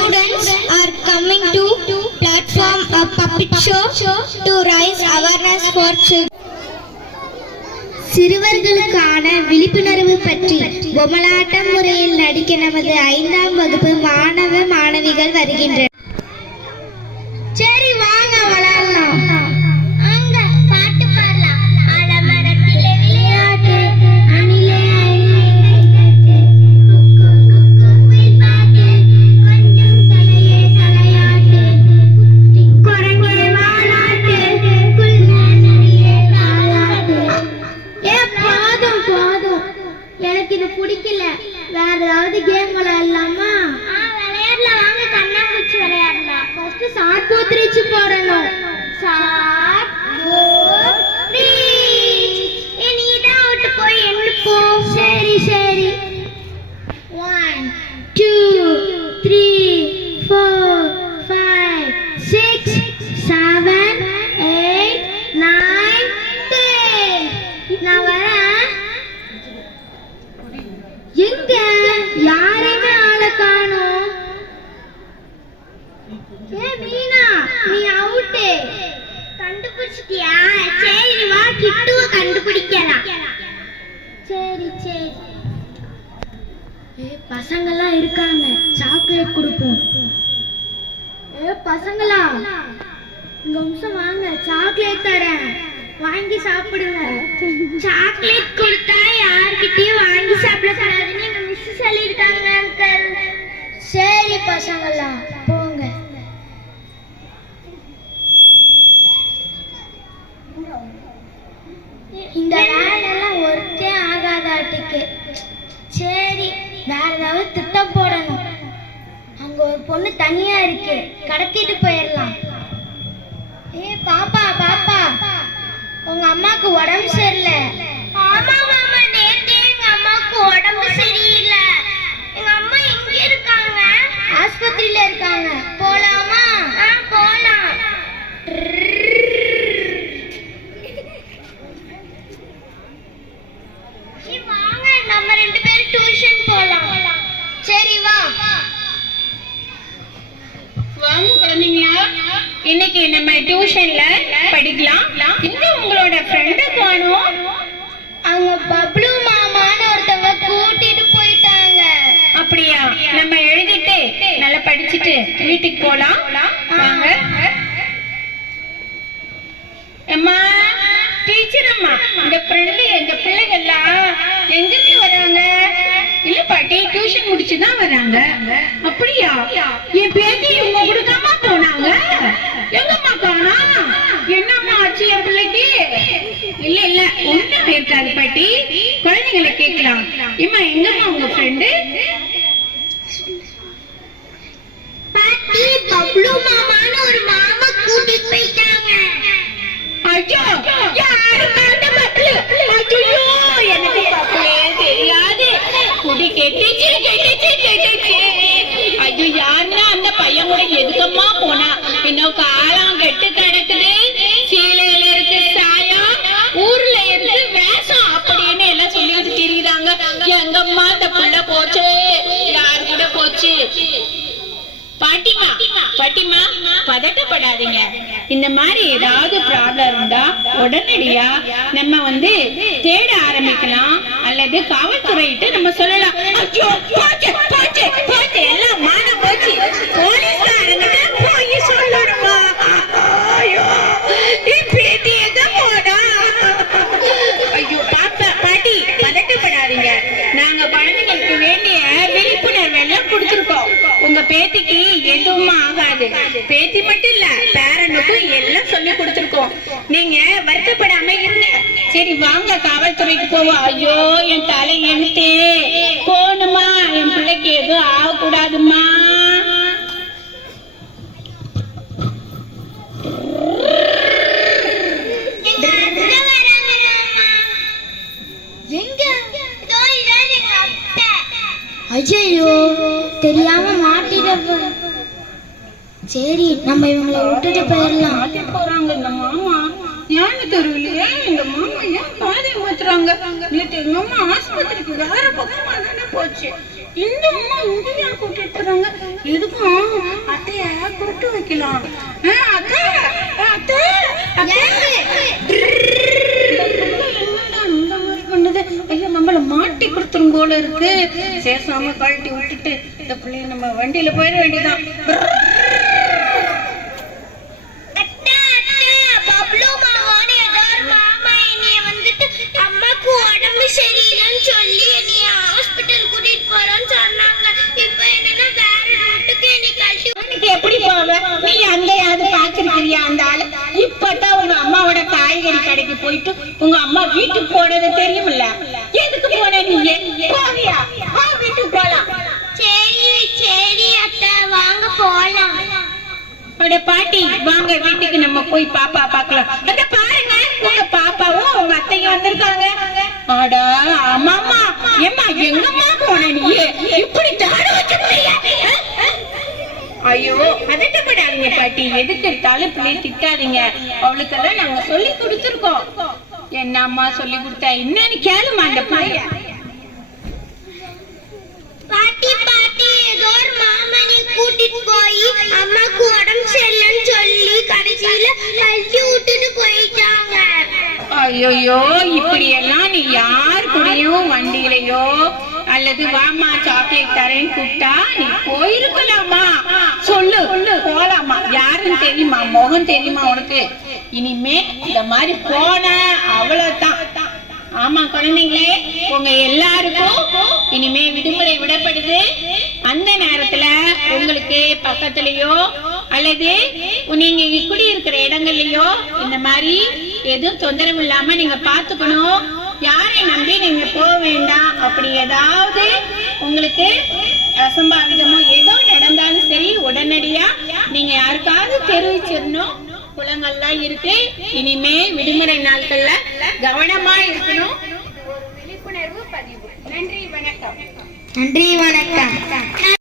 students are coming to platform a puppet show to raise awareness for children. சிறுவர்களுக்கான விழிப்புணர்வு பற்றி பொம்மலாட்டம் முறையில் நடிக்க நமது ஐந்தாம் வகுப்பு மாணவ மாணவிகள் வருகின்றனர் எனக்கு பிடிக்கல. வேற ஏதாவது கேம் விளையாடலாமா? விளையாடலாம். வாங்க கண்ணாமூச்சி விளையாடலாம். ஃபர்ஸ்ட் சாட் போத்திரிச்சு போடணும். ஏ கண்டுபிடிச்சிட்டியா சரி வா கிட்டுவ கண்டுபிடிக்கலாம். சரி சரி. ஏ பசங்கெல்லாம் இருக்காங்க. சாக்லேட் கொடுப்போம். ஏ பசங்களா? இங்க நிமிஷம் வாங்க. சாக்லேட் தரேன். வாங்கி சாப்பிடுங்க. சாக்லேட் கொடுத்தா யார்கிட்டயும் வாங்கி சாப்பிடக்கூடாதுன்னு எங்க மிஸ் சொல்லியிருக்காங்க அங்கிள். சரி பசங்களா. இந்த வேலையெல்லாம் ஒருத்தே ஆகாதாட்டுக்கு. சரி வேற ஏதாவது திட்டம் போடணும். அங்க ஒரு பொண்ணு தனியா இருக்கு. கடத்திட்டு போயிடலாம் ஏய் பாப்பா பாப்பா. உங்க அம்மாக்கு உடம்பு சரியில்லை. ஆமா மாமா. நேத்து எங்க அம்மாக்கு உடம்பு சரியில்லை. எங்க அம்மா எங்க இருக்காங்க? ஆஸ்பத்திரியில இருக்காங்க. வாங்க குழந்தைங்களா? இன்னைக்கு நம்ம டியூஷன்ல படிக்கலாம். இங்க உங்களோட ஃப்ரெண்ட காணோம்? அவங்க பப்ளு மாமான்னு ஒருத்தவங்க கூட்டிட்டு போயிட்டாங்க. அப்படியா? நம்ம எழுதிட்டு நல்லா படிச்சுட்டு வீட்டுக்கு போலாம். வாங்க. அம்மா டீச்சர் அம்மா இந்த பிள்ளை இந்த பிள்ளைகள்லாம் எங்க இருந்து வராங்க? இல்ல பாட்டி டியூஷன் முடிச்சு தான் வராங்க. அப்படியா? என் பேத்தி இவங்க கொடுக்காம போனாங்க எங்கம்மா காணா என்னம்மா ஆச்சு என் பிள்ளைக்கு இல்ல இல்ல இருக்காது பாட்டி குழந்தைங்களை கேட்கலாம். இம்மா எங்கம்மா உங்க ஃப்ரெண்டு பாட்டி பப்ளு மாமான்னு ஒரு மாமா கூட்டிட்டு போயிட்டாங்க. ஐயோ யாரு பார்த்த பப்ளு ஐயோ எனக்கு பப்ளே தெரியாது. குடி கெட்டுச்சு கெட்டுச்சு கெட்டுச்சு ஐயோ யாருன்னா அந்த பையன் கூட எதுக்கம்மா போனா? இன்னும் காலம் கெட்டு பட்டிமா பதட்டப்படாதீங்க. இந்த மாதிரி ஏதாவது ப்ராப்ளம் இருந்தா உடனடியா நம்ம வந்து தேட ஆரம்பிக்கலாம். அல்லது காவல்துறையிட்ட நம்ம சொல்லலாம். எதுவும் ஆகாது பேத்தி மட்டும் இல்ல பேரனுக்கும் எல்லாம் சொல்லி கொடுத்துருக்கோம். நீங்க வருத்தப்படாம இருங்க. சரி வாங்க காவல்துறைக்கு போவோம். ஐயோ என் தலை எழுத்தே போகணுமா என் பிள்ளைக்கு எதுவும் ஆகக்கூடாதுமா? ஐயோ தெரியாம மாட்டிட சரி நம்ம இவங்களை விட்டுட்டு போயிடலாம். போறாங்க இந்த மாமா. ஞான தெரியலையே இந்த மாமா ஏன் பாதை மாத்துறாங்க? நேற்று எங்க அம்மா ஆஸ்பத்திரிக்கு வேற பக்கமா தானே போச்சு. இந்த அம்மா இங்க ஏன் கூட்டிட்டு போறாங்க. எதுக்கும் வைக்கலாம்? ஆ, அக்கா, அத்தை, அத்தை. என்னடா இந்த மாதிரி பண்ணுது? ஐயோ, நம்மள மாட்டி கொடுத்துரும் போல இருக்கு. சேசாம கழட்டி விட்டுட்டு இந்த பிள்ளைய நம்ம வண்டியில போயிட வேண்டியதான் காய்கறி கடைக்கு போயிட்டு உங்க அம்மா வீட்டுக்கு போனது தெரியுமில்ல? எதுக்கு போன நீ? போவியா வா வீட்டுக்கு போலாம். சரி சரி அத்தை. வாங்க போலாம். அட பாட்டி வாங்க வீட்டுக்கு நம்ம போய் பாப்பா பார்க்கலாம் அத பாருங்க உங்க பாப்பாவும் உங்க அத்தையும் வந்திருக்காங்க. அடா ஆமாமா ஏம்மா எங்கம்மா போன நீ? இப்படி தாட வச்சு போறியா? ஐயோ பதட்டப்படாதீங்க பாட்டி. எதுக்கு எடுத்தாலும் பிள்ளை திட்டாதீங்க. அவளுக்கெல்லாம் நாங்க சொல்லி கொடுத்துருக்கோம். என்ன அம்மா சொல்லி கொடுத்தா என்னன்னு கேளுமா அந்த பிள்ளைய. பாட்டி பாட்டி ஏதோ ஒரு மாமனை கூட்டிட்டு போய் அம்மாக்கு உடம்பு சரியில்லைன்னு சொல்லி கடைசியில கழட்டி விட்டுட்டு போயிட்டாங்க. ஐயோ இப்படி எல்லாம் நீ யார் கூடயும் வண்டியிலயோ அல்லது வாமா சாக்லேட் தரேன் கூப்பிட்டா நீ போயிருக்கலாமா? சொல்லு போலாமா? யாருன்னு தெரியுமா? முகம் தெரியுமா உனக்கு? இனிமே இந்த மாதிரி போன அவ்வளவுதான். ஆமா குழந்தைங்களே உங்க எல்லாருக்கும் இனிமே விடுமுறை விடப்படுது. அந்த நேரத்துல உங்களுக்கு பக்கத்துலயோ அல்லது நீங்க குடி இருக்கிற இடங்கள்லயோ இந்த மாதிரி எதுவும் தொந்தரவு இல்லாம நீங்க பாத்துக்கணும் யாரை நம்பி நீங்க போக வேண்டாம்? அப்படி ஏதாவது உங்களுக்கு அசம்பாவிதமோ ஏதோ நடந்தாலும் சரி உடனடியா நீங்க யாருக்காவது தெரிவிச்சிடணும். குளங்கள்லாம் இருக்கு. இனிமே விடுமுறை நாட்கள்ல கவனமா இருக்கணும். விழிப்புணர்வு பதிவு. நன்றி வணக்கம். நன்றி வணக்கம்.